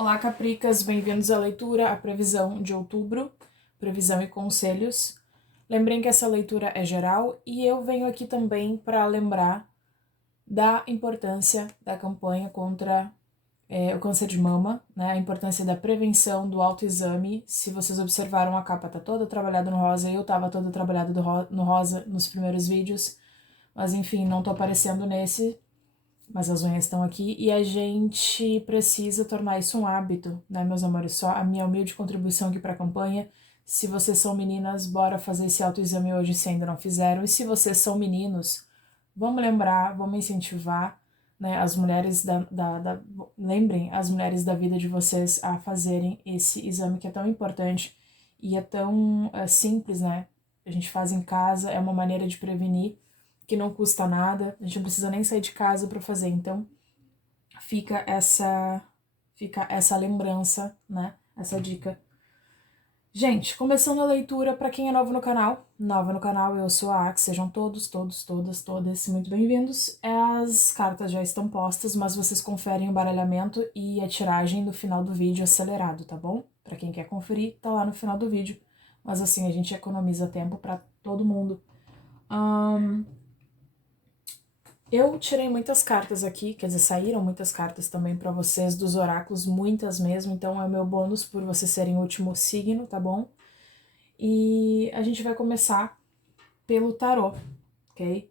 Olá, Capricas, bem-vindos à leitura, à previsão de outubro, previsão e conselhos. Lembrem que essa leitura é geral e eu venho aqui também para lembrar da importância da campanha contra o câncer de mama, né? A importância da prevenção, do autoexame. Se vocês observaram, a capa tá toda trabalhada no rosa, eu tava toda trabalhada no rosa nos primeiros vídeos, mas enfim, não tô aparecendo nesse, mas as unhas estão aqui e a gente precisa tornar isso um hábito, né, meus amores? Só a minha humilde contribuição aqui para a campanha. Se vocês são meninas, bora fazer esse autoexame hoje se ainda não fizeram. E se vocês são meninos, vamos lembrar, vamos incentivar, né, as mulheres lembrem as mulheres da vida de vocês a fazerem esse exame que é tão importante e é tão simples, né? A gente faz em casa, é uma maneira de prevenir que não custa nada, a gente não precisa nem sair de casa para fazer. Então, fica essa lembrança, né? Essa dica. Gente, começando a leitura, para quem é novo no canal, eu sou a Ax, sejam todos muito bem-vindos. As cartas já estão postas, mas vocês conferem o baralhamento e a tiragem no final do vídeo acelerado, tá bom? Para quem quer conferir, tá lá no final do vídeo. Mas assim, a gente economiza tempo para todo mundo. Eu tirei muitas cartas aqui, quer dizer, saíram muitas cartas também pra vocês dos oráculos, muitas mesmo, então é o meu bônus por vocês serem o último signo, tá bom? E a gente vai começar pelo tarô, ok?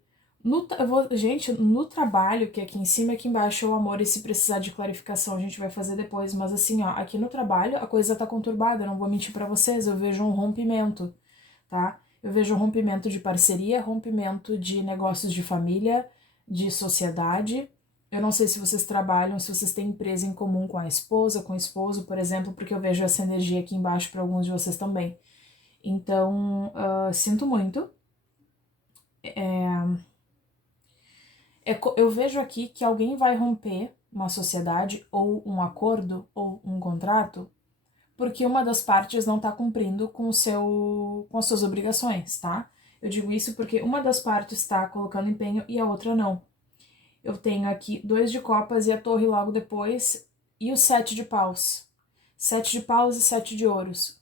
Gente, no trabalho, que é aqui em cima e aqui embaixo é o amor, e se precisar de clarificação a gente vai fazer depois, mas assim, ó, aqui no trabalho a coisa tá conturbada, não vou mentir pra vocês, eu vejo um rompimento, tá? Eu vejo rompimento de parceria, rompimento de negócios de família, de sociedade. Eu não sei se vocês trabalham, se vocês têm empresa em comum com a esposa, com o esposo, por exemplo, porque eu vejo essa energia aqui embaixo para alguns de vocês também. Então, sinto muito. Eu vejo aqui que alguém vai romper uma sociedade, ou um acordo, ou um contrato, porque uma das partes não está cumprindo com as suas obrigações, tá? Eu digo isso porque uma das partes está colocando empenho e a outra não. Eu tenho aqui 2 de copas e a torre logo depois, e o 7 de paus. 7 de paus e 7 de ouros.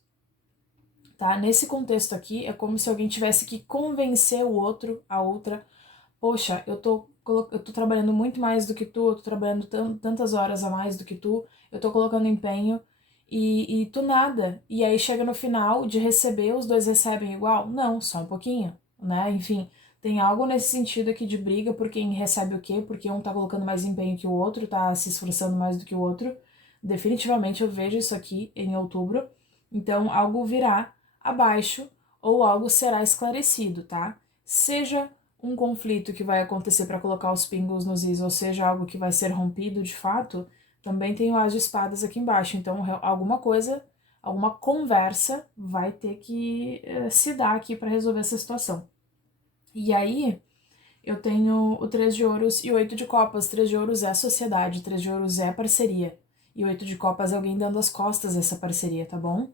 Tá? Nesse contexto aqui, é como se alguém tivesse que convencer o outro, a outra, poxa, eu tô trabalhando muito mais do que tu, eu tô trabalhando tantas horas a mais do que tu, eu tô colocando empenho e tu nada. E aí chega no final de receber, os dois recebem igual? Não, só um pouquinho, né? Enfim, tem algo nesse sentido aqui de briga por quem recebe o quê, porque um tá colocando mais empenho que o outro, tá se esforçando mais do que o outro. Definitivamente eu vejo isso aqui em outubro. Então algo virá abaixo ou algo será esclarecido, tá? Seja um conflito que vai acontecer para colocar os pingos nos is, ou seja, algo que vai ser rompido de fato, também tem o as de espadas aqui embaixo. Então, alguma coisa, alguma conversa vai ter que se dar aqui para resolver essa situação. E aí, eu tenho o 3 de ouros e o 8 de copas. 3 de ouros é sociedade, 3 de ouros é parceria. E o 8 de copas é alguém dando as costas a essa parceria, tá bom?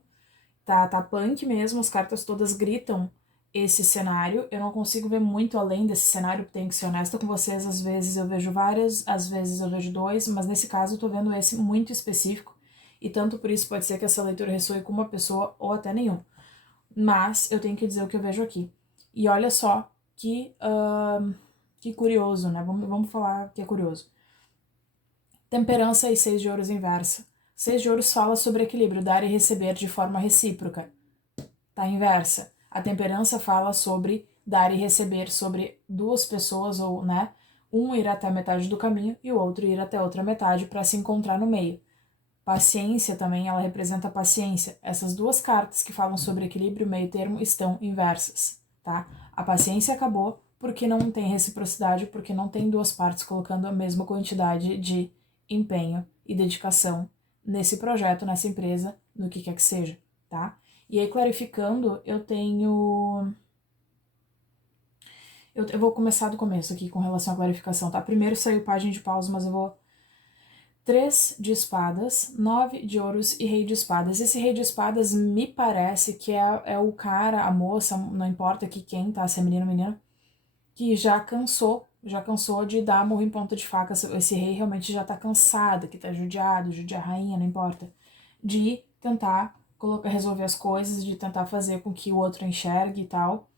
Tá punk mesmo, as cartas todas gritam esse cenário. Eu não consigo ver muito além desse cenário, tenho que ser honesta com vocês. Às vezes eu vejo várias, às vezes eu vejo 2, mas nesse caso eu tô vendo esse muito específico. E tanto por isso pode ser que essa leitura ressoe com uma pessoa ou até nenhum. Mas eu tenho que dizer o que eu vejo aqui. E olha só que curioso, né? Vamos falar que é curioso. Temperança e 6 de ouros inversa. 6 de ouros fala sobre equilíbrio, dar e receber de forma recíproca. Tá inversa. A temperança fala sobre dar e receber, sobre duas pessoas, ou, né, um ir até a metade do caminho e o outro ir até a outra metade para se encontrar no meio. Paciência também, ela representa paciência. Essas duas cartas que falam sobre equilíbrio e meio termo estão inversas, tá? A paciência acabou porque não tem reciprocidade, porque não tem duas partes colocando a mesma quantidade de empenho e dedicação nesse projeto, nessa empresa, no que quer que seja, tá? E aí, clarificando, eu tenho... Eu vou começar do começo aqui com relação à clarificação, tá? Primeiro saiu página de pausa, mas eu vou... 3 de espadas, 9 de ouros e rei de espadas. Esse rei de espadas me parece que é o cara, a moça, não importa aqui quem, tá? Se é menino ou menina, que já cansou já cansou de dar murro em ponta de faca, esse rei realmente já tá cansado, que tá judiado, judia a rainha, não importa, de tentar resolver as coisas, de tentar fazer com que o outro enxergue e tal.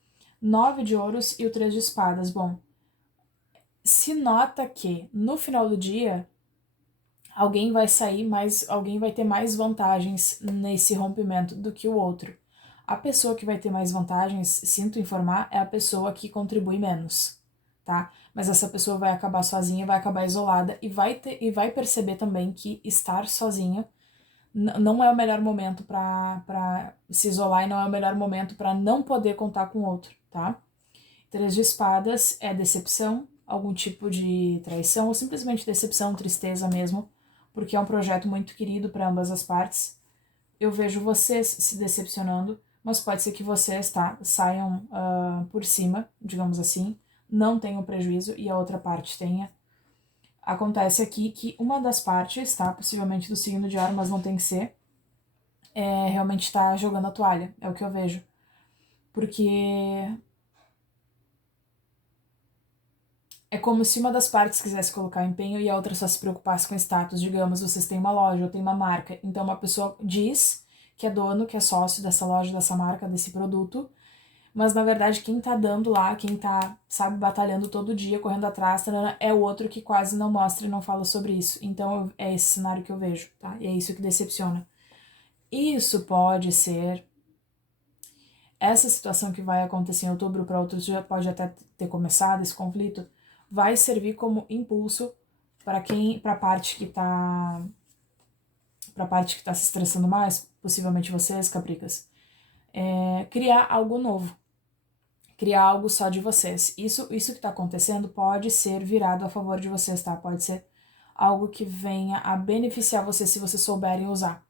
9 de ouros e o 3 de espadas. Bom, se nota que no final do dia alguém vai sair mais, alguém vai ter mais vantagens nesse rompimento do que o outro. A pessoa que vai ter mais vantagens, sinto informar, é a pessoa que contribui menos, tá? Mas essa pessoa vai acabar sozinha, vai acabar isolada e vai perceber também que estar sozinha não é o melhor momento para se isolar e não é o melhor momento para não poder contar com o outro, tá? 3 de espadas é decepção, algum tipo de traição ou simplesmente decepção, tristeza mesmo, porque é um projeto muito querido para ambas as partes. Eu vejo vocês se decepcionando, mas pode ser que vocês, tá, saiam por cima, digamos assim, não tenham prejuízo e a outra parte tenha. Acontece aqui que uma das partes, tá, possivelmente do signo de ar, mas não tem que ser, realmente tá jogando a toalha, é o que eu vejo. Porque é como se uma das partes quisesse colocar empenho e a outra só se preocupasse com status. Digamos, vocês têm uma loja ou têm uma marca. Então, uma pessoa diz que é dono, que é sócio dessa loja, dessa marca, desse produto. Mas, na verdade, quem tá dando lá, quem tá, sabe, batalhando todo dia, correndo atrás, tarana, é o outro que quase não mostra e não fala sobre isso. Então, é esse cenário que eu vejo, tá? E é isso que decepciona. Isso pode ser... Essa situação que vai acontecer em outubro para outros já pode até ter começado esse conflito, vai servir como impulso para a parte que tá se estressando mais, possivelmente vocês, Capricas, criar algo novo, criar algo só de vocês. Isso que está acontecendo pode ser virado a favor de vocês, tá? Pode ser algo que venha a beneficiar vocês se vocês souberem usar.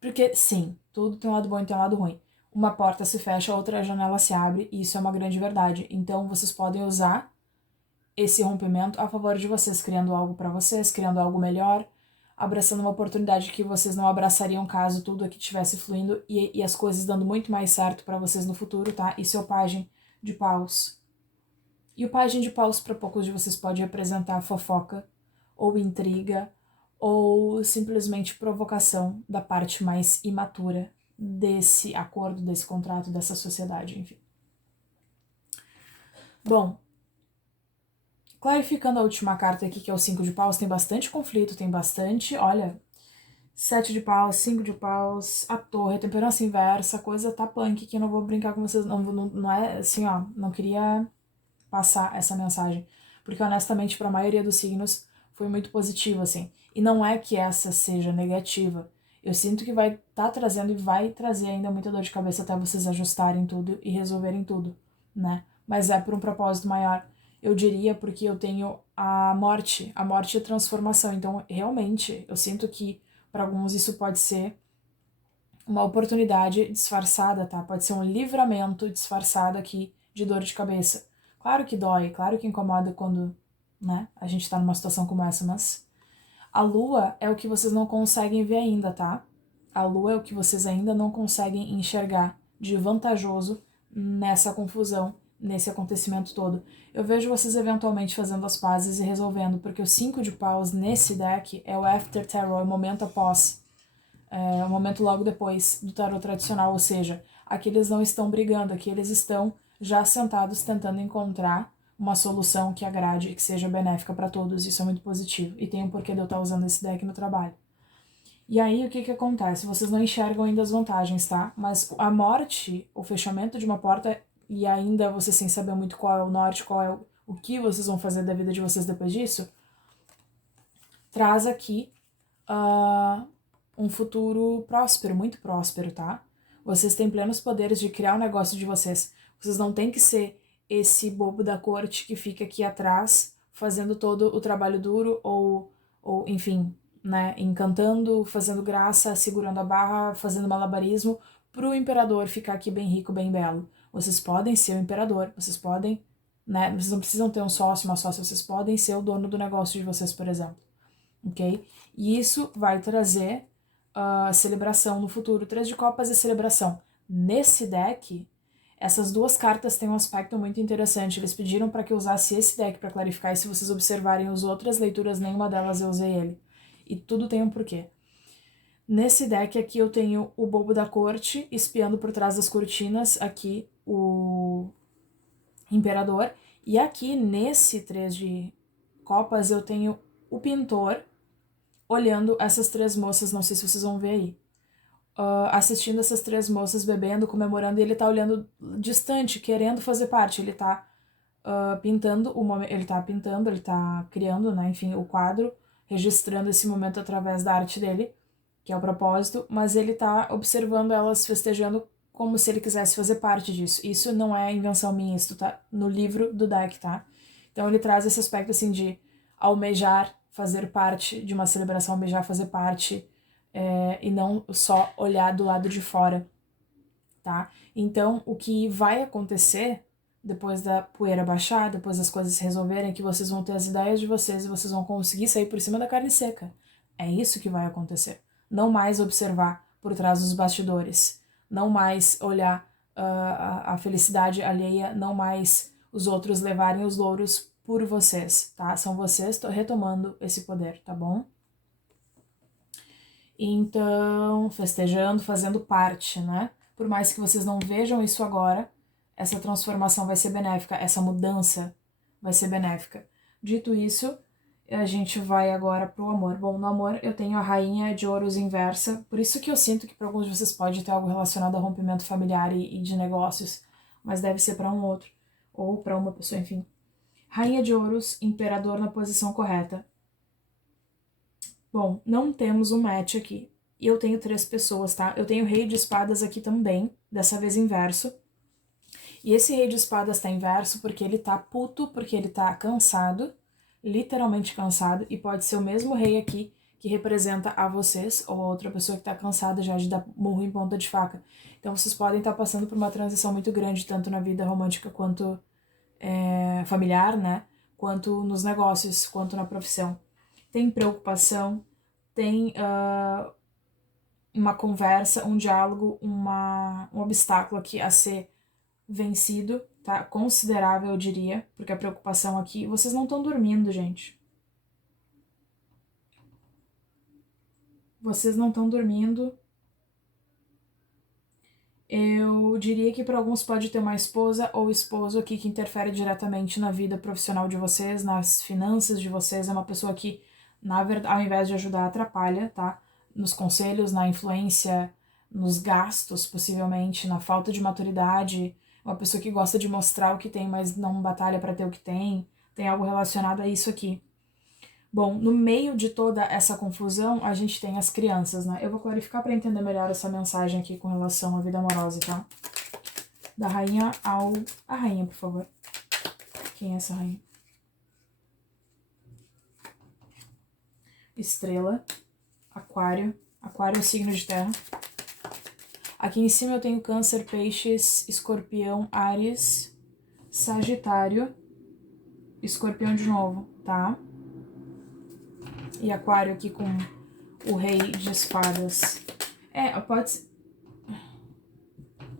Porque, sim, tudo tem um lado bom e tem um lado ruim. Uma porta se fecha, outra janela se abre, e isso é uma grande verdade. Então, vocês podem usar esse rompimento a favor de vocês, criando algo para vocês, criando algo melhor, abraçando uma oportunidade que vocês não abraçariam caso tudo aqui estivesse fluindo e as coisas dando muito mais certo para vocês no futuro, tá? Isso é o pajem de paus. E o pajem de paus para poucos de vocês pode representar fofoca, ou intriga, ou simplesmente provocação da parte mais imatura desse acordo, desse contrato, dessa sociedade, enfim. Bom, clarificando a última carta aqui, que é o 5 de paus, tem bastante conflito, tem bastante, olha, 7 de paus, 5 de paus, a torre, a temperança inversa, a coisa tá punk, que eu não vou brincar com vocês, não é assim, ó, não queria passar essa mensagem, porque honestamente para a maioria dos signos foi muito positivo, assim, e não é que essa seja negativa, eu sinto que vai tá trazendo e vai trazer ainda muita dor de cabeça até vocês ajustarem tudo e resolverem tudo, né, mas é por um propósito maior. Eu diria porque eu tenho a morte e a transformação. Então, realmente, eu sinto que para alguns isso pode ser uma oportunidade disfarçada, tá? Pode ser um livramento disfarçado aqui de dor de cabeça. Claro que dói, claro que incomoda quando, né, a gente tá numa situação como essa, mas a lua é o que vocês não conseguem ver ainda, tá? A lua é o que vocês ainda não conseguem enxergar de vantajoso nessa confusão, nesse acontecimento todo. Eu vejo vocês eventualmente fazendo as pazes e resolvendo, porque o 5 de paus nesse deck é o after tarot, é o momento após, é o momento logo depois do tarot tradicional, ou seja, aqui eles não estão brigando, aqui eles estão já sentados tentando encontrar uma solução que agrade e que seja benéfica para todos. Isso é muito positivo e tem um porquê de eu estar usando esse deck no trabalho. E aí, o que acontece? Vocês não enxergam ainda as vantagens, tá? Mas a morte, o fechamento de uma porta, e ainda vocês sem saber muito qual é o norte, qual é o que vocês vão fazer da vida de vocês depois disso, traz aqui um futuro próspero, muito próspero, tá? Vocês têm plenos poderes de criar o negócio de vocês. Vocês não têm que ser esse bobo da corte que fica aqui atrás fazendo todo o trabalho duro ou enfim, né, encantando, fazendo graça, segurando a barra, fazendo malabarismo pro imperador ficar aqui bem rico, bem belo. Vocês podem ser o imperador, vocês podem, né, vocês não precisam ter um sócio, uma sócia, vocês podem ser o dono do negócio de vocês, por exemplo, ok? E isso vai trazer celebração no futuro. 3 de copas e celebração. Nesse deck, Essas duas cartas têm um aspecto muito interessante. Eles pediram para que eu usasse esse deck para clarificar, e se vocês observarem as outras leituras, nenhuma delas eu usei ele. E tudo tem um porquê. Nesse deck aqui eu tenho o Bobo da Corte espiando por trás das cortinas, aqui o Imperador, e aqui nesse 3 de copas eu tenho o Pintor olhando essas 3 moças, não sei se vocês vão ver aí. Assistindo essas 3 moças bebendo, comemorando, e ele tá olhando distante, querendo fazer parte. Ele tá pintando o momento, ele tá criando, né, enfim, o quadro, registrando esse momento através da arte dele, que é o propósito, mas ele tá observando elas festejando como se ele quisesse fazer parte disso. Isso não é invenção minha, isso tá no livro do deck, tá? Então ele traz esse aspecto assim de almejar fazer parte de uma celebração, almejar fazer parte, e não só olhar do lado de fora, tá? Então o que vai acontecer depois da poeira baixar, depois das coisas se resolverem, é que vocês vão ter as ideias de vocês e vocês vão conseguir sair por cima da carne seca. É isso que vai acontecer. Não mais observar por trás dos bastidores, não mais olhar a felicidade alheia, não mais os outros levarem os louros por vocês, tá? São vocês retomando esse poder, tá bom? Então, festejando, fazendo parte, né? Por mais que vocês não vejam isso agora, essa transformação vai ser benéfica, essa mudança vai ser benéfica. Dito isso, a gente vai agora pro amor. Bom, no amor eu tenho a Rainha de Ouros inversa, por isso que eu sinto que para alguns de vocês pode ter algo relacionado a rompimento familiar e de negócios, mas deve ser para um outro, ou para uma pessoa, enfim. Rainha de Ouros, Imperador na posição correta. Bom, não temos um match aqui. E eu tenho 3 pessoas, tá? Eu tenho o Rei de Espadas aqui também, dessa vez inverso. E esse Rei de Espadas tá inverso porque ele tá puto, porque ele tá cansado, literalmente cansado, e pode ser o mesmo rei aqui que representa a vocês, ou a outra pessoa que tá cansada já de dar murro em ponta de faca. Então vocês podem estar passando por uma transição muito grande, tanto na vida romântica quanto familiar, né? Quanto nos negócios, quanto na profissão. Tem preocupação, tem uma conversa, um diálogo, um obstáculo aqui a ser vencido, tá? Considerável, eu diria, porque a preocupação aqui... Vocês não estão dormindo, gente. Vocês não estão dormindo. Eu diria que para alguns pode ter uma esposa ou esposo aqui que interfere diretamente na vida profissional de vocês, nas finanças de vocês. É uma pessoa que, na verdade, ao invés de ajudar, atrapalha, tá? Nos conselhos, na influência, nos gastos, possivelmente, na falta de maturidade. Uma pessoa que gosta de mostrar o que tem, mas não batalha para ter o que tem. Tem algo relacionado a isso aqui. Bom, no meio de toda essa confusão, a gente tem as crianças, né? Eu vou clarificar para entender melhor essa mensagem aqui com relação à vida amorosa, tá? Da rainha ao... A rainha, por favor. Quem é essa rainha? Estrela. Aquário. Aquário é o signo de terra. Aqui em cima eu tenho Câncer, Peixes, Escorpião, Áries, Sagitário, Escorpião de novo, tá? E Aquário aqui com o Rei de Espadas. Pode ser...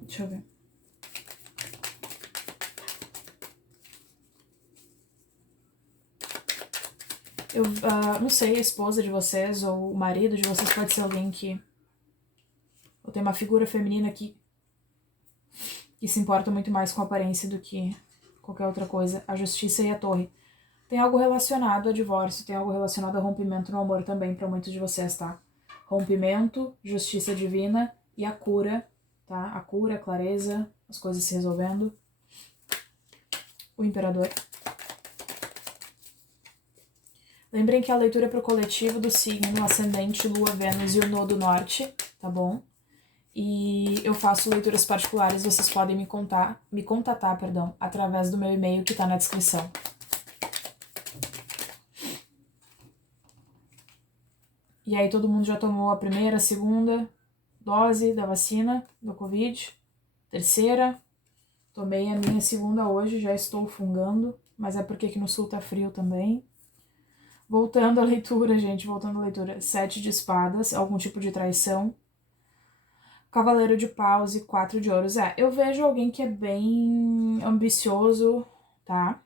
Deixa eu ver. Eu não sei, a esposa de vocês ou o marido de vocês pode ser alguém que... Ou tem uma figura feminina que se importa muito mais com a aparência do que qualquer outra coisa. A Justiça e a Torre. Tem algo relacionado a divórcio, tem algo relacionado a rompimento no amor também para muitos de vocês, tá? Rompimento, justiça divina e a cura, tá? A cura, a clareza, as coisas se resolvendo. O Imperador. Lembrem que a leitura é pro coletivo do signo, ascendente, lua, Vênus e o nodo norte, tá bom? E eu faço leituras particulares, vocês podem me contatar, através do meu e-mail que tá na descrição. E aí todo mundo já tomou a primeira, a segunda dose da vacina do Covid. Terceira. Tomei a minha segunda hoje, já estou fungando. Mas é porque aqui no sul tá frio também. Voltando à leitura, gente, 7 de espadas, algum tipo de traição. Cavaleiro de paus e 4 de ouros. Eu vejo alguém que é bem ambicioso, tá?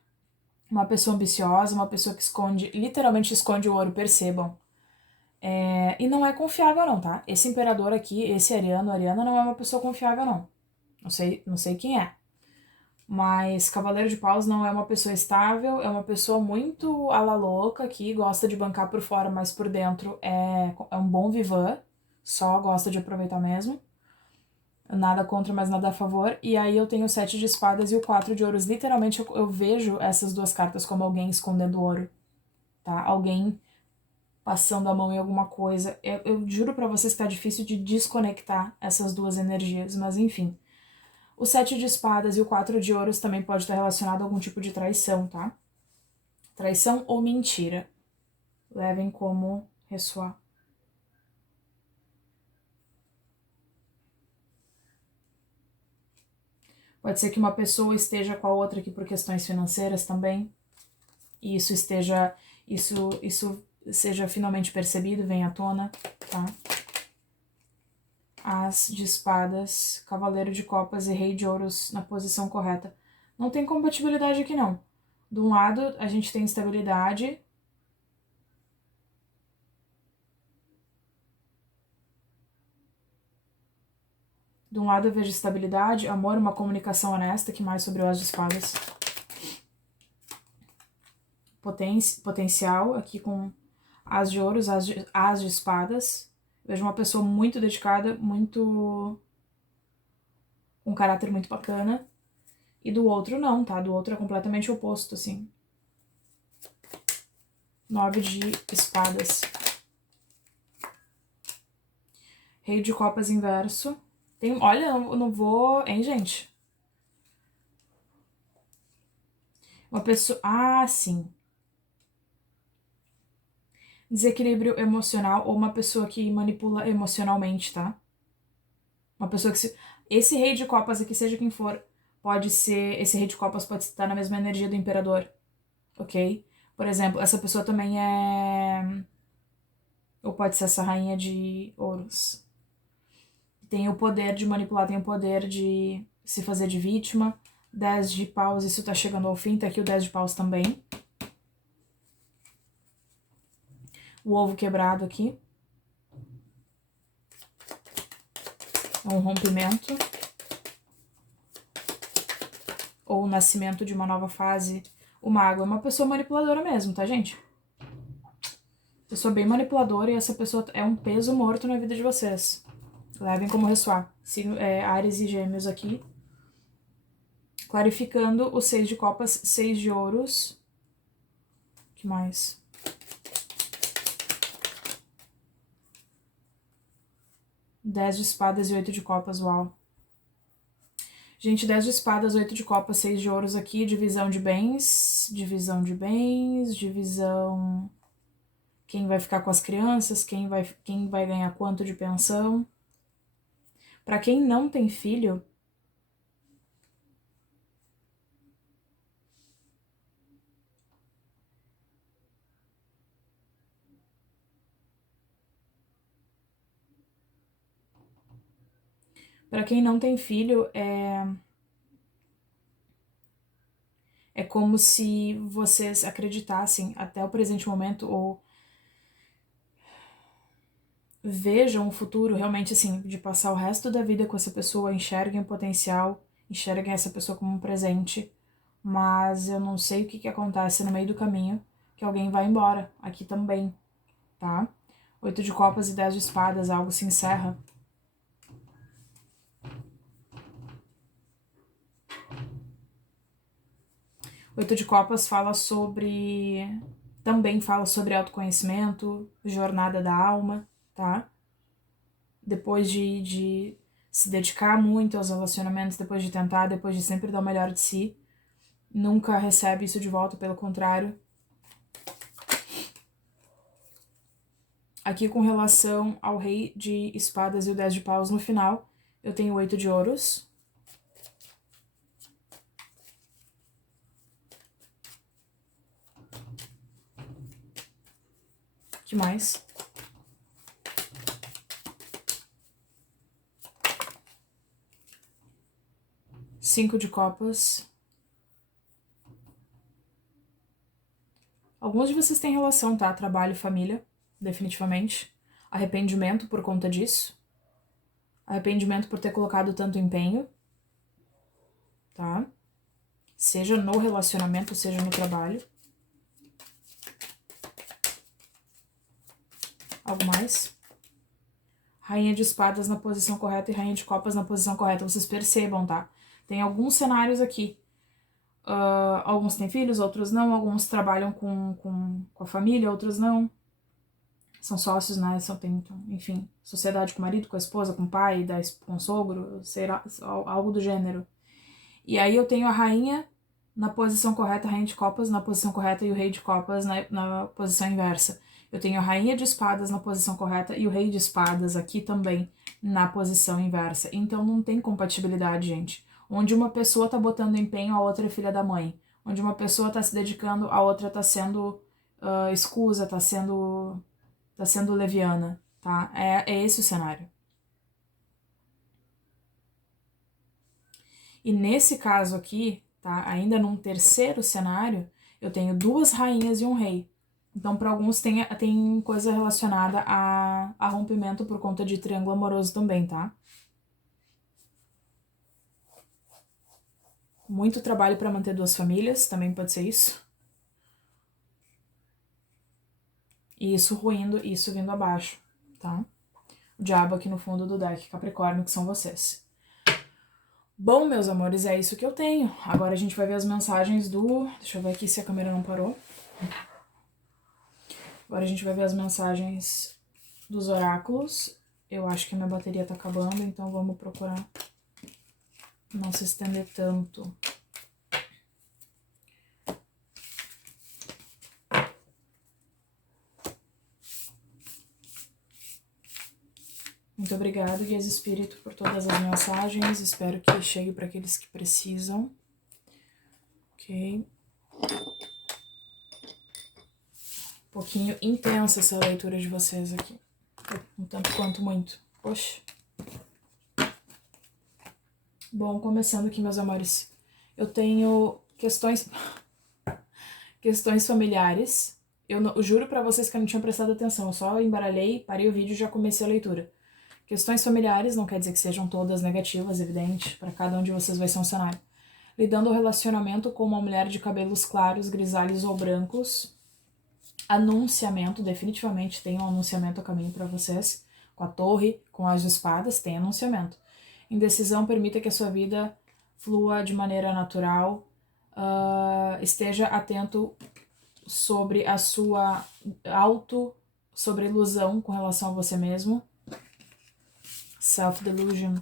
Uma pessoa ambiciosa, uma pessoa que esconde, literalmente esconde o ouro, percebam. E não é confiável não, tá? Esse imperador aqui, esse Ariana não é uma pessoa confiável não. Não sei quem é. Mas Cavaleiro de Paus não é uma pessoa estável, é uma pessoa muito à la louca, que gosta de bancar por fora, mas por dentro é um bom vivan, só gosta de aproveitar mesmo. Nada contra, mas nada a favor. E aí eu tenho o 7 de espadas e o 4 de ouros. Literalmente eu vejo essas duas cartas como alguém escondendo ouro, tá? Alguém passando a mão em alguma coisa. Eu juro pra vocês que tá difícil de desconectar essas duas energias, mas enfim. O 7 de espadas e o 4 de ouros também pode estar relacionado a algum tipo de traição, tá? Traição ou mentira. Levem como ressoar. Pode ser que uma pessoa esteja com a outra aqui por questões financeiras também. E isso seja finalmente percebido, venha à tona, tá? As de espadas, cavaleiro de copas e rei de ouros na posição correta. Não tem compatibilidade aqui não. De um lado a gente tem estabilidade. De um lado eu vejo estabilidade, amor, uma comunicação honesta, que mais sobre o as de espadas. Potencial, aqui com as de ouros, as de espadas. Vejo uma pessoa muito dedicada, muito... um caráter muito bacana. E do outro não, tá? Do outro é completamente oposto, assim. 9 de espadas. Rei de copas inverso. Olha, eu não vou... Hein, gente? Uma pessoa... Ah, sim. Desequilíbrio emocional ou uma pessoa que manipula emocionalmente, tá? Uma pessoa que se... Esse rei de copas aqui, seja quem for, pode ser... Esse rei de copas pode estar na mesma energia do imperador, ok? Por exemplo, essa pessoa também é... Ou pode ser essa rainha de ouros. Tem o poder de manipular, tem o poder de se fazer de vítima. 10 de paus, isso tá chegando ao fim, tá aqui o 10 de paus também. O ovo quebrado aqui. É um rompimento. Ou o nascimento de uma nova fase. O mago é uma pessoa manipuladora mesmo, tá, gente? Pessoa bem manipuladora e essa pessoa é um peso morto na vida de vocês. Levem como ressoar. Áries e Gêmeos aqui. Clarificando o 6 de copas, 6 de ouros. O que mais? Dez de espadas e 8 de copas, uau. Gente, 10 de espadas, 8 de copas, 6 de ouros aqui, divisão de bens, divisão... Quem vai ficar com as crianças, quem vai ganhar quanto de pensão. Pra quem não tem filho... Pra quem não tem filho, é como se vocês acreditassem até o presente momento ou vejam o futuro realmente assim, de passar o resto da vida com essa pessoa, enxerguem o potencial, enxerguem essa pessoa como um presente, mas eu não sei o que acontece no meio do caminho, que alguém vai embora, aqui também, tá? 8 de copas e 10 de espadas, algo se encerra. Oito de copas fala sobre... Também fala sobre autoconhecimento, jornada da alma, tá? Depois de se dedicar muito aos relacionamentos, depois de tentar, depois de sempre dar o melhor de si, nunca recebe isso de volta, pelo contrário. Aqui com relação ao rei de espadas e o 10 de paus no final, eu tenho 8 de ouros. O que mais? 5 de copas. Alguns de vocês têm relação, tá? Trabalho e família, definitivamente. Arrependimento por conta disso. Arrependimento por ter colocado tanto empenho, tá? Seja no relacionamento, seja no trabalho. Algo mais? Rainha de espadas na posição correta e rainha de copas na posição correta. Vocês percebam, tá? Tem alguns cenários aqui. Alguns têm filhos, outros não. Alguns trabalham com a família, outros não. São sócios, né? Enfim, sociedade com o marido, com a esposa, com o pai, com o sogro, algo do gênero. E aí eu tenho a rainha na posição correta, a rainha de copas na posição correta e o rei de copas na posição inversa. Eu tenho a rainha de espadas na posição correta e o rei de espadas aqui também na posição inversa. Então não tem compatibilidade, gente. Onde uma pessoa tá botando empenho, a outra é filha da mãe. Onde uma pessoa tá se dedicando, a outra tá sendo escusa, tá sendo leviana, tá? É esse o cenário. E nesse caso aqui, tá? Ainda num terceiro cenário, eu tenho 2 rainhas e um rei. Então, para alguns tem coisa relacionada a rompimento por conta de triângulo amoroso também, tá? Muito trabalho para manter 2 famílias, também pode ser isso. E isso ruindo, isso vindo abaixo, tá? O diabo aqui no fundo do deck, Capricórnio, que são vocês. Bom, meus amores, é isso que eu tenho. Agora a gente vai ver as mensagens do... Deixa eu ver aqui se a câmera não parou. Agora a gente vai ver as mensagens dos oráculos. Eu acho que a minha bateria tá acabando, então vamos procurar não se estender tanto. Muito obrigada, guias espírito, por todas as mensagens. Espero que chegue para aqueles que precisam. Ok. Um pouquinho intensa essa leitura de vocês aqui. Um tanto quanto muito. Poxa. Bom, começando aqui, meus amores. Eu tenho questões familiares. Eu juro pra vocês que eu não tinha prestado atenção. Eu só embaralhei, parei o vídeo e já comecei a leitura. Questões familiares não quer dizer que sejam todas negativas, evidente. Para cada um de vocês vai ser um cenário. Lidando o relacionamento com uma mulher de cabelos claros, grisalhos ou brancos. Anunciamento, definitivamente tem um anunciamento a caminho para vocês. Com a torre, com as espadas, tem anunciamento. Indecisão, permita que a sua vida flua de maneira natural. Esteja atento sobre a sua sobre ilusão com relação a você mesmo. Self-delusion.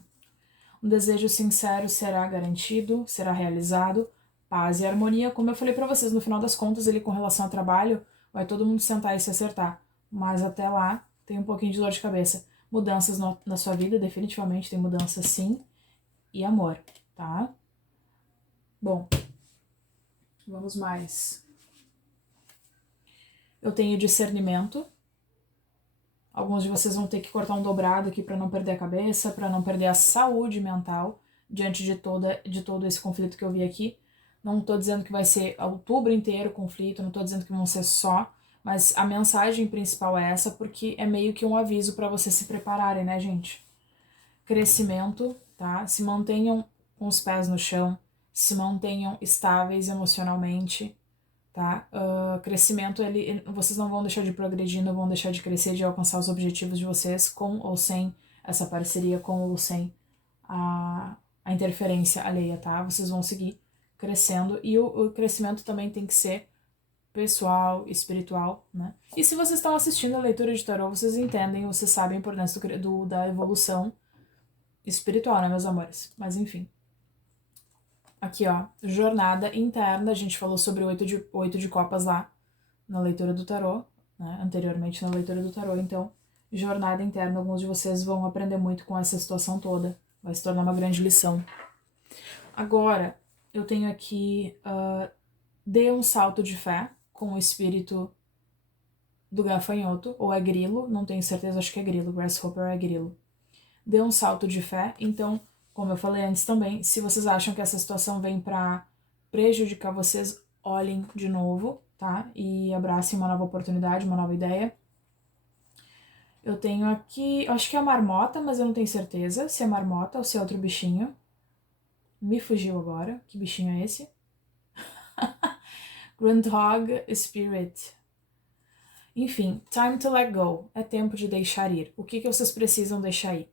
Um desejo sincero será garantido, será realizado. Paz e harmonia. Como eu falei pra vocês, no final das contas, ele com relação ao trabalho, vai todo mundo sentar e se acertar. Mas até lá, tem um pouquinho de dor de cabeça. Mudanças na sua vida, definitivamente tem mudanças sim. E amor, tá? Bom, vamos mais. Eu tenho discernimento. Alguns de vocês vão ter que cortar um dobrado aqui para não perder a cabeça, para não perder a saúde mental diante de todo esse conflito que eu vi aqui. Não tô dizendo que vai ser outubro inteiro o conflito, não tô dizendo que vão ser só, mas a mensagem principal é essa, porque é meio que um aviso para vocês se prepararem, né, gente? Crescimento, tá? Se mantenham com os pés no chão, se mantenham estáveis emocionalmente, tá? Crescimento, vocês não vão deixar de progredir, não vão deixar de crescer, de alcançar os objetivos de vocês, com ou sem essa parceria, com ou sem a interferência alheia, tá? Vocês vão seguir crescendo e o crescimento também tem que ser pessoal, espiritual, né? E se vocês estão assistindo a leitura de tarô, vocês entendem, vocês sabem a importância da evolução espiritual, né, meus amores? Mas enfim. Aqui, ó, jornada interna, a gente falou sobre o 8 de copas lá na leitura do tarô, né, anteriormente na leitura do tarô, então, jornada interna, alguns de vocês vão aprender muito com essa situação toda, vai se tornar uma grande lição. Agora, eu tenho aqui, dê um salto de fé com o espírito do gafanhoto, ou é grilo, não tenho certeza, acho que é grilo, grasshopper é grilo. Dê um salto de fé, então Como eu falei antes também, se vocês acham que essa situação vem para prejudicar vocês, olhem de novo, tá? E abracem uma nova oportunidade, uma nova ideia. Eu tenho aqui, eu acho que é a marmota, mas eu não tenho certeza se é marmota ou se é outro bichinho. Me fugiu agora. Que bichinho é esse? Groundhog Spirit. Enfim, time to let go. É tempo de deixar ir. O que vocês precisam deixar ir?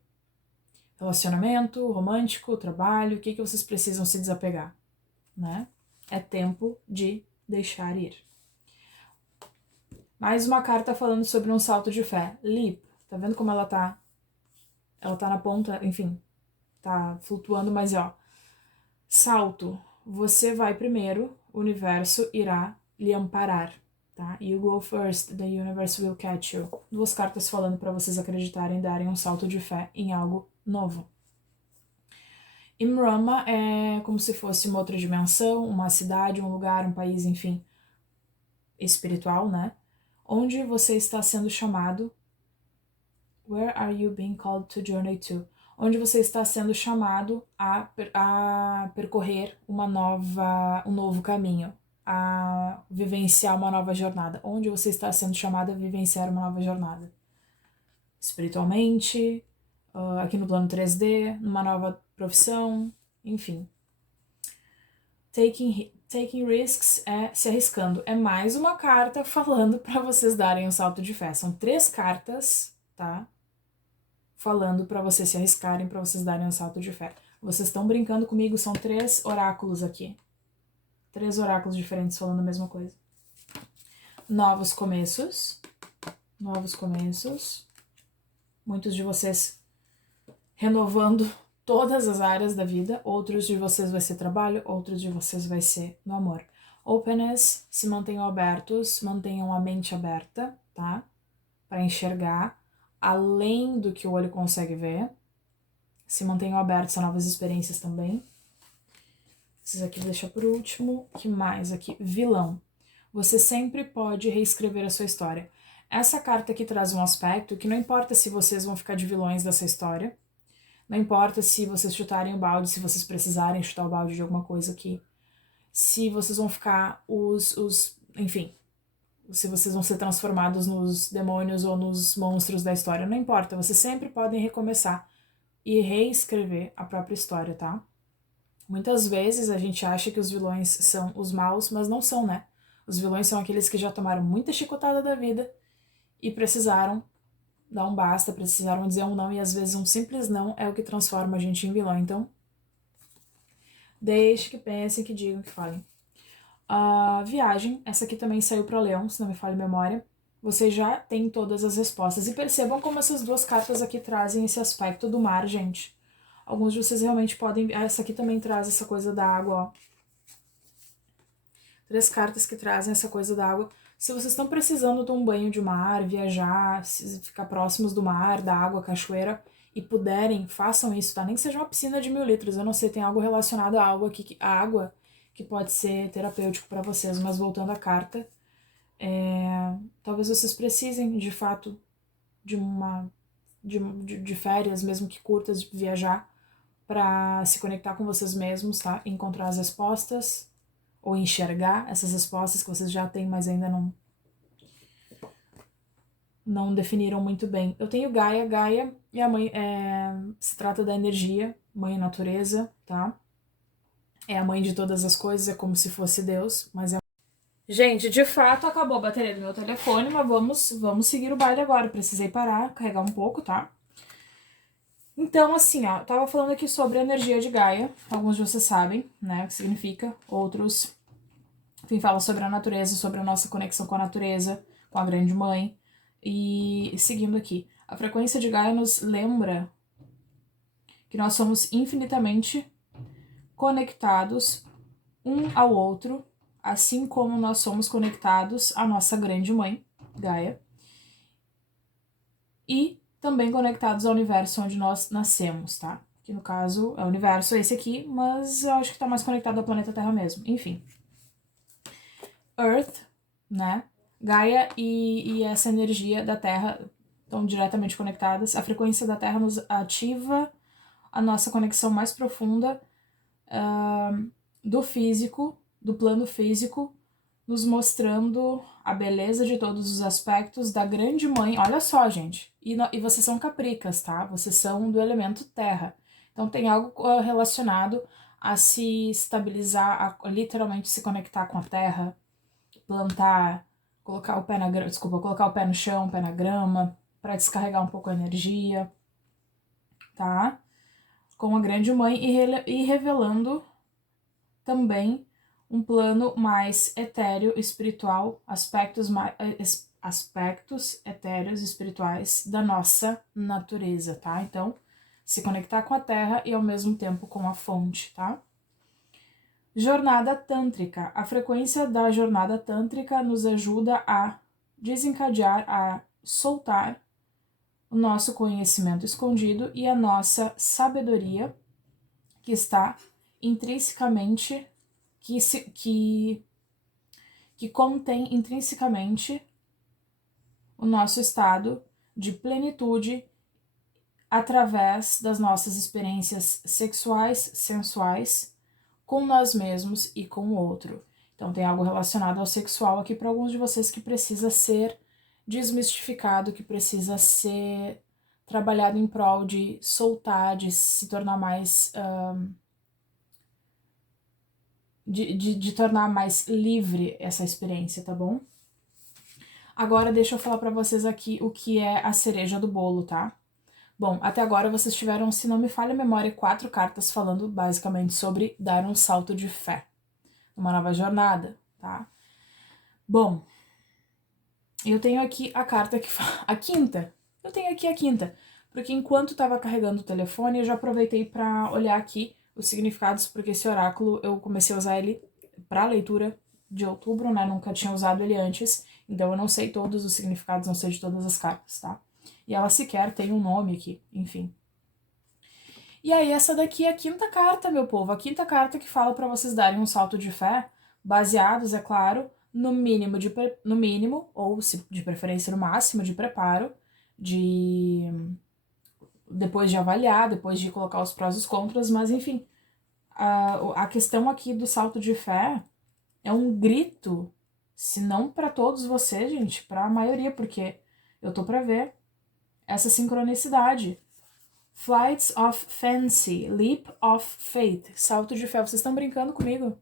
Relacionamento, romântico, trabalho, o que vocês precisam se desapegar, né? É tempo de deixar ir. Mais uma carta falando sobre um salto de fé. Leap. Tá vendo como ela tá? Ela tá na ponta, enfim. Tá flutuando, mas ó. Salto. Você vai primeiro, o universo irá lhe amparar, tá? You go first, the universe will catch you. Duas cartas falando para vocês acreditarem, darem um salto de fé em algo novo. Imrama é como se fosse uma outra dimensão, uma cidade, um lugar, um país, enfim, espiritual, né? Onde você está sendo chamado. Where are you being called to journey to? Onde você está sendo chamado a percorrer um novo caminho, a vivenciar uma nova jornada. Onde você está sendo chamado a vivenciar uma nova jornada. Espiritualmente, aqui no plano 3D, numa nova profissão, enfim. Taking risks é se arriscando. É mais uma carta falando para vocês darem um salto de fé. São 3 cartas, tá? Falando para vocês se arriscarem, para vocês darem um salto de fé. Vocês estão brincando comigo, são 3 oráculos aqui. 3 oráculos diferentes falando a mesma coisa. Novos começos. Novos começos. Muitos de vocês renovando todas as áreas da vida. Outros de vocês vai ser trabalho, outros de vocês vai ser no amor. Openness, se mantenham abertos, mantenham a mente aberta, tá? Para enxergar além do que o olho consegue ver. Se mantenham abertos a novas experiências também. Esses aqui vou deixar por último. Que mais aqui? Vilão. Você sempre pode reescrever a sua história. Essa carta aqui traz um aspecto que não importa se vocês vão ficar de vilões dessa história. Não importa se vocês chutarem o balde, se vocês precisarem chutar o balde de alguma coisa aqui. Se vocês vão ficar enfim, se vocês vão ser transformados nos demônios ou nos monstros da história. Não importa, vocês sempre podem recomeçar e reescrever a própria história, tá? Muitas vezes a gente acha que os vilões são os maus, mas não são, né? Os vilões são aqueles que já tomaram muita chicotada da vida e precisaram dar um basta, precisaram dizer um não, e às vezes um simples não é o que transforma a gente em vilão. Então, deixe que pensem, que digam, que falem. A viagem, essa aqui também saiu para Leão, se não me falha a memória. Você já tem todas as respostas. E percebam como essas 2 cartas aqui trazem esse aspecto do mar, gente. Alguns de vocês realmente podem... Essa aqui também traz essa coisa da água, ó. 3 cartas que trazem essa coisa da água. Se vocês estão precisando de um banho de mar, viajar, ficar próximos do mar, da água, cachoeira, e puderem, façam isso, tá? Nem que seja uma piscina de 1000 litros. Eu não sei, tem algo relacionado à água aqui, a água que pode ser terapêutico para vocês. Mas voltando à carta, talvez vocês precisem, de fato, de férias, mesmo que curtas, de viajar, para se conectar com vocês mesmos, tá? Encontrar as respostas, ou enxergar essas respostas que vocês já têm, mas ainda não definiram muito bem. Eu tenho Gaia. Gaia é a mãe, se trata da energia, mãe natureza, tá? É a mãe de todas as coisas, é como se fosse Deus, mas é... Gente, de fato, acabou a bateria do meu telefone, mas vamos seguir o baile agora. Precisei parar, carregar um pouco, tá? Então, assim, ó, eu tava falando aqui sobre a energia de Gaia. Alguns de vocês sabem, né, o que significa. Outros, enfim, falam sobre a natureza, sobre a nossa conexão com a natureza, com a grande mãe. E seguindo aqui, a frequência de Gaia nos lembra que nós somos infinitamente conectados um ao outro, assim como nós somos conectados à nossa grande mãe, Gaia, e também conectados ao universo onde nós nascemos, tá? Que no caso é o universo esse aqui, mas eu acho que tá mais conectado ao planeta Terra mesmo. Enfim. Earth, né? Gaia e essa energia da Terra estão diretamente conectadas. A frequência da Terra nos ativa a nossa conexão mais profunda do físico, do plano físico, nos mostrando a beleza de todos os aspectos da grande mãe. Olha só, gente, e vocês são capricas, tá? Vocês são do elemento terra. Então tem algo relacionado a se estabilizar, a literalmente se conectar com a terra, plantar, colocar o pé na grama, desculpa, colocar o pé no chão, o pé na grama, para descarregar um pouco a energia, tá? Com a grande mãe e revelando também um plano mais etéreo, espiritual, aspectos etéreos espirituais da nossa natureza, tá? Então, se conectar com a terra e ao mesmo tempo com a fonte, tá? Jornada tântrica. A frequência da jornada tântrica nos ajuda a desencadear, a soltar o nosso conhecimento escondido e a nossa sabedoria que está intrinsecamente, que contém intrinsecamente o nosso estado de plenitude através das nossas experiências sexuais, sensuais, com nós mesmos e com o outro. Então tem algo relacionado ao sexual aqui para alguns de vocês que precisa ser desmistificado, que precisa ser trabalhado em prol de soltar, de se tornar mais de tornar mais livre essa experiência, tá bom? Agora deixa eu falar pra vocês aqui o que é a cereja do bolo, tá? Bom, até agora vocês tiveram, se não me falha a memória, 4 cartas falando basicamente sobre dar um salto de fé, uma nova jornada, tá? Bom, eu tenho aqui a carta que fala, a quinta. Eu tenho aqui a quinta, porque enquanto estava carregando o telefone, eu já aproveitei para olhar aqui os significados, porque esse oráculo eu comecei a usar ele para leitura de outubro, né? Nunca tinha usado ele antes, então eu não sei todos os significados, não sei de todas as cartas, tá? E ela sequer tem um nome aqui, enfim. E aí essa daqui é a quinta carta, meu povo, a quinta carta que fala para vocês darem um salto de fé, baseados, é claro, no mínimo, ou se de preferência no máximo, de preparo, depois de avaliar, depois de colocar os prós e os contras, mas enfim, a questão aqui do salto de fé é um grito, se não para todos vocês, gente, para a maioria, porque eu tô para ver essa sincronicidade. Flights of Fancy, Leap of Faith, salto de fé. Vocês estão brincando comigo?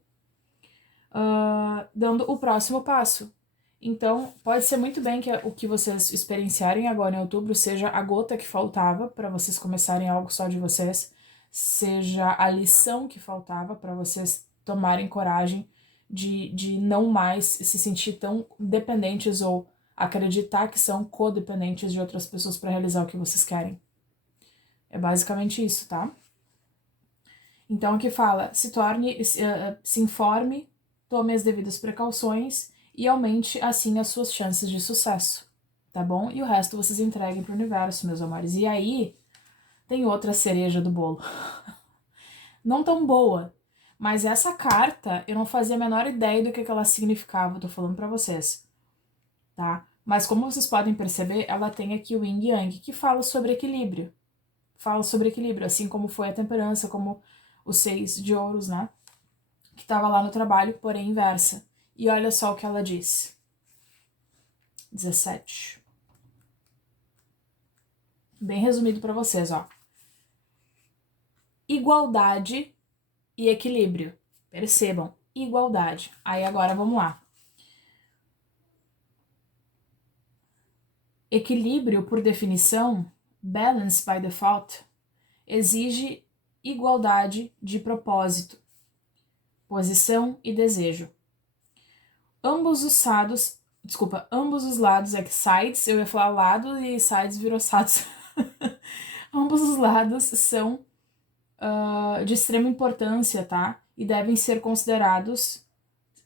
Dando o próximo passo. Então, pode ser muito bem que o que vocês experienciarem agora em outubro seja a gota que faltava para vocês começarem algo só de vocês, seja a lição que faltava para vocês tomarem coragem de não mais se sentir tão dependentes ou acreditar que são codependentes de outras pessoas para realizar o que vocês querem. É basicamente isso, tá? Então aqui fala, se informe, tome as devidas precauções e aumente assim as suas chances de sucesso, tá bom? E o resto vocês entreguem pro universo, meus amores. E aí tem outra cereja do bolo. Não tão boa, mas essa carta eu não fazia a menor ideia do que ela significava, eu tô falando pra vocês, tá? Mas como vocês podem perceber, ela tem aqui o Yin Yang, que fala sobre equilíbrio. Fala sobre equilíbrio, assim como foi a temperança, como os 6 de ouros, né? Que estava lá no trabalho, porém inversa. E olha só o que ela diz. 17. Bem resumido para vocês, ó. Igualdade e equilíbrio. Percebam, igualdade. Aí agora vamos lá. Equilíbrio, por definição, balance by default, exige igualdade de propósito, posição e desejo. Ambos os lados, é que sides, eu ia falar lado e sides virou sides. Ambos os lados são de extrema importância, tá? E devem ser considerados,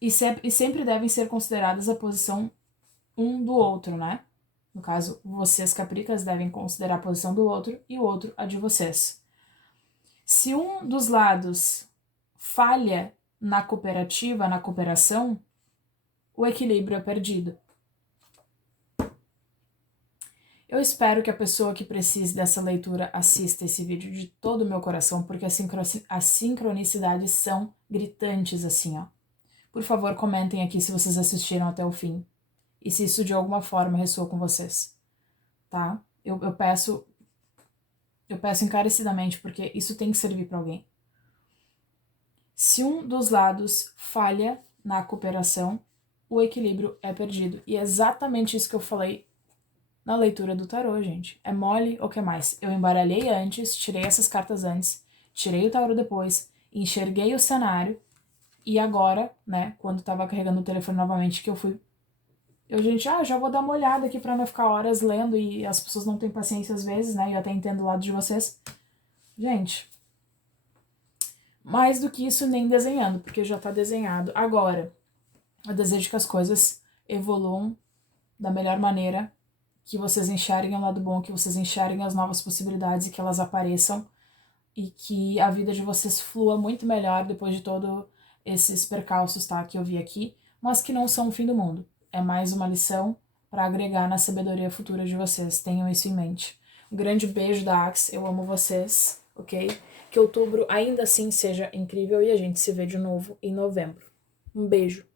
e sempre devem ser consideradas a posição um do outro, né? No caso, vocês, capricas, devem considerar a posição do outro e o outro a de vocês. Se um dos lados falha na cooperativa, na cooperação, o equilíbrio é perdido. Eu espero que a pessoa que precise dessa leitura assista esse vídeo de todo o meu coração, porque as sincronicidades são gritantes assim, ó. Por favor, comentem aqui se vocês assistiram até o fim e se isso de alguma forma ressoa com vocês, tá? Eu peço encarecidamente, porque isso tem que servir para alguém. Se um dos lados falha na cooperação, o equilíbrio é perdido. E é exatamente isso que eu falei na leitura do tarô, gente. É mole ou que mais? Eu embaralhei antes, tirei essas cartas antes, tirei o tarô depois, enxerguei o cenário e agora, né, quando tava carregando o telefone novamente, que eu fui... gente, já vou dar uma olhada aqui pra não ficar horas lendo e as pessoas não têm paciência às vezes, né, e eu até entendo o lado de vocês. Gente, mais do que isso nem desenhando, porque já tá desenhado. Agora, eu desejo que as coisas evoluam da melhor maneira, que vocês enxerguem o lado bom, que vocês enxerguem as novas possibilidades e que elas apareçam e que a vida de vocês flua muito melhor depois de todos esses percalços, tá, que eu vi aqui, mas que não são o fim do mundo. É mais uma lição para agregar na sabedoria futura de vocês. Tenham isso em mente. Um grande beijo da Axe, eu amo vocês, ok? Que outubro ainda assim seja incrível e a gente se vê de novo em novembro. Um beijo.